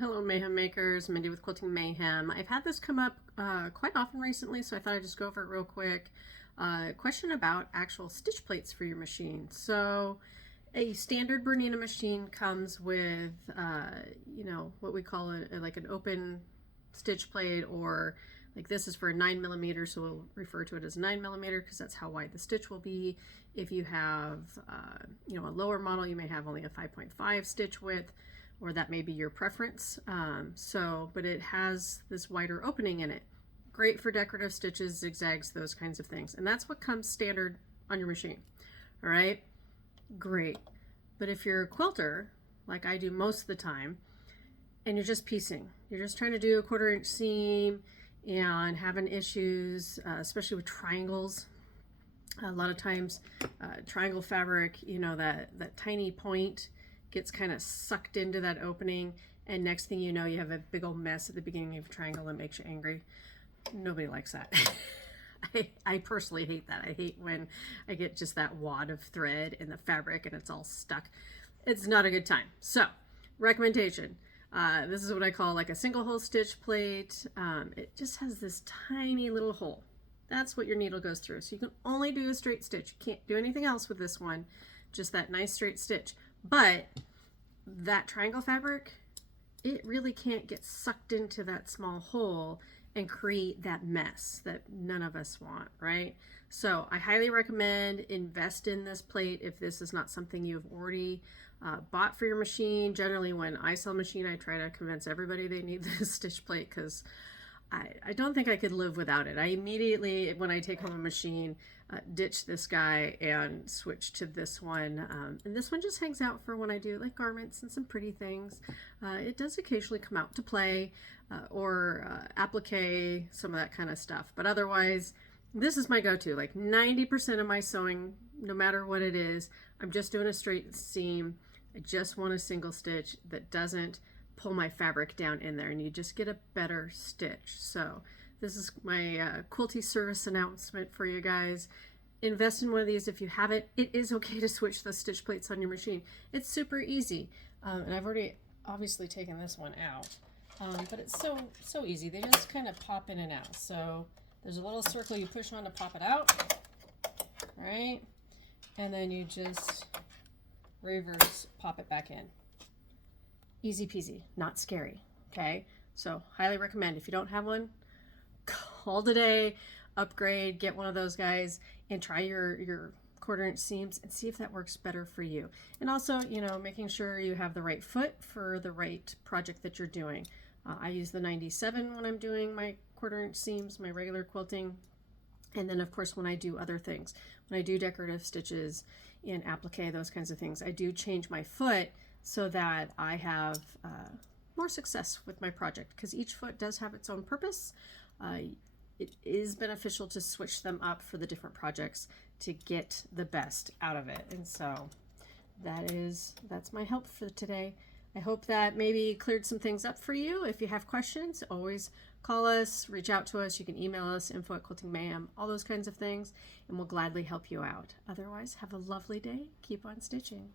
Hello, Mayhem Makers. Mindy with Quilting Mayhem. I've had this come up quite often recently, so I thought I'd just go over it real quick. Question about actual stitch plates for your machine. So, a standard Bernina machine comes with, what we call like an open stitch plate, or like this is for a 9mm, so we'll refer to it as 9mm because that's how wide the stitch will be. If you have, a lower model, you may have only a 5.5 stitch width, or that may be your preference. But it has this wider opening in it. Great for decorative stitches, zigzags, those kinds of things. And that's what comes standard on your machine. All right, great. But if you're a quilter, like I do most of the time, and you're just piecing, you're just trying to do a 1/4 inch seam and having issues, especially with triangles. A lot of times, triangle fabric, that tiny point gets kind of sucked into that opening, and next thing you know, you have a big old mess at the beginning of a triangle that makes you angry. Nobody likes that. I personally hate that. I hate when I get just that wad of thread in the fabric and it's all stuck. It's not a good time. So, recommendation. This is what I call like a single hole stitch plate. It just has this tiny little hole. That's what your needle goes through. So you can only do a straight stitch. You can't do anything else with this one. Just that nice straight stitch. But that triangle fabric, it really can't get sucked into that small hole and create that mess that none of us want, right? So I highly recommend invest in this plate if this is not something you've already bought for your machine. Generally, when I sell a machine, I try to convince everybody they need this stitch plate because I don't think I could live without it. I immediately, when I take home a machine, ditch this guy and switch to this one. And this one just hangs out for when I do like garments and some pretty things. It does occasionally come out to play or applique, some of that kind of stuff. But otherwise, this is my go-to. Like 90% of my sewing, no matter what it is, I'm just doing a straight seam. I just want a single stitch that doesn't pull my fabric down in there, and you just get a better stitch. So this is my Quilty Service Announcement for you guys. Invest in one of these if you have it. It is okay to switch the stitch plates on your machine. It's super easy. And I've already obviously taken this one out, but it's so easy. They just kind of pop in and out. So there's a little circle you push on to pop it out, right? And then you just reverse pop it back in. Easy peasy, not scary. Okay, so highly recommend. If you don't have one, call today, upgrade, get one of those guys, and try your 1/4 inch seams and see if that works better for you. And also, making sure you have the right foot for the right project that you're doing. I use the 97 when I'm doing my 1/4 inch seams, my regular quilting. And then of course, when I do other things, when I do decorative stitches in applique, those kinds of things, I do change my foot so that I have more success with my project, because each foot does have its own purpose. It is beneficial to switch them up for the different projects to get the best out of it. And so that's my help for today. I hope that maybe cleared some things up for you. If you have questions, always call us, reach out to us. You can email us, info@quiltingmayhem, all those kinds of things, and we'll gladly help you out. Otherwise, have a lovely day. Keep on stitching.